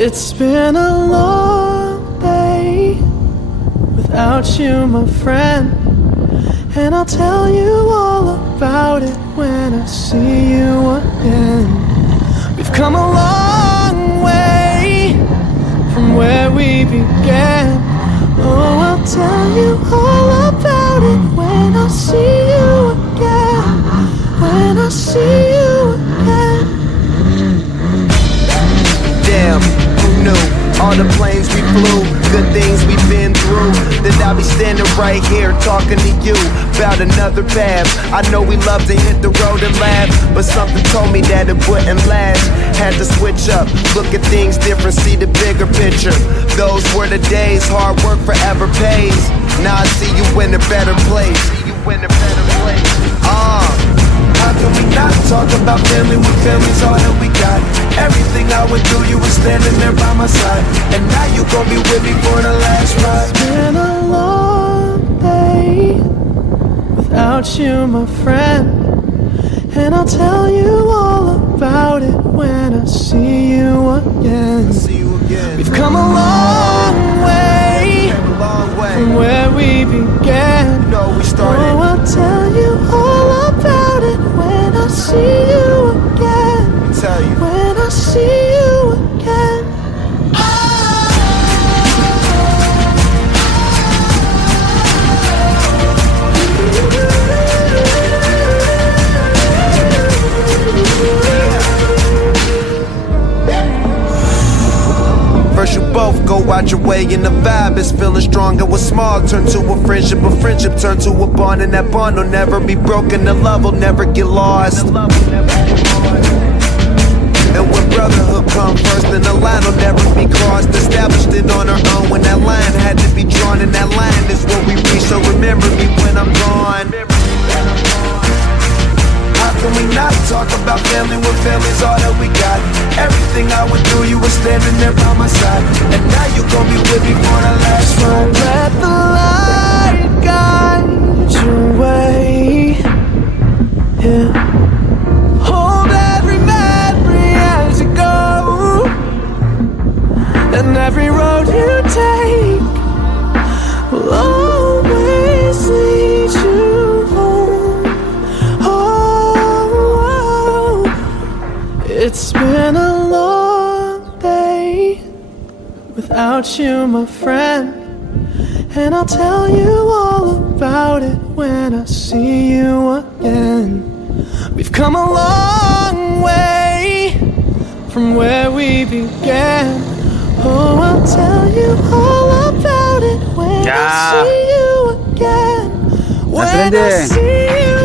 It's been a long day without you, my friend, and I'll tell you all about it when I see you again. We've come a long way from where we began. Oh, I'll tell you all about it when I see you again. When I see you again. Damn, who knew? All the planes we flew, good things we've been through. That I'll be standing right here talking to you about another path. I know we love to hit the road and laugh, but something told me that it wouldn't last. Had to switch up, look at things different, see the bigger picture. Those were the days, hard work forever pays. Now I see you in a better place. See you in a better place. How can we not talk about family when family's all that we got? Everything I went through, you were standing there by my side, and now you gon' be with me for the last ride. It's been a long day without you, my friend, and I'll tell you all about it when I see you again. We've come a long way from where we began. Oh, I'll tell you all about it when I see you again. When I see you again. First you both go out your way and the vibe is feeling strong. It was small, turn to a friendship turn to a bond, and that bond will never be broken. The love will never get lost. And when brotherhood comes first, then the line will never be crossed. Established it on our own when that line had to be drawn, and that line is what we reach. So remember me when I'm gone. How can we not talk about family when family's all that we got? Everything I went through, you were standing there by my side, and now you gon' be with me for the last ride. Let the light guide your way. Yeah. Hold every memory as you go, and every road you take will always lead you home. Oh, it's been a long day without you, my friend, and I'll tell you all about it when I see you again. We've come a long way from where we began. Oh, I'll tell you all about it when I see you again. When I see you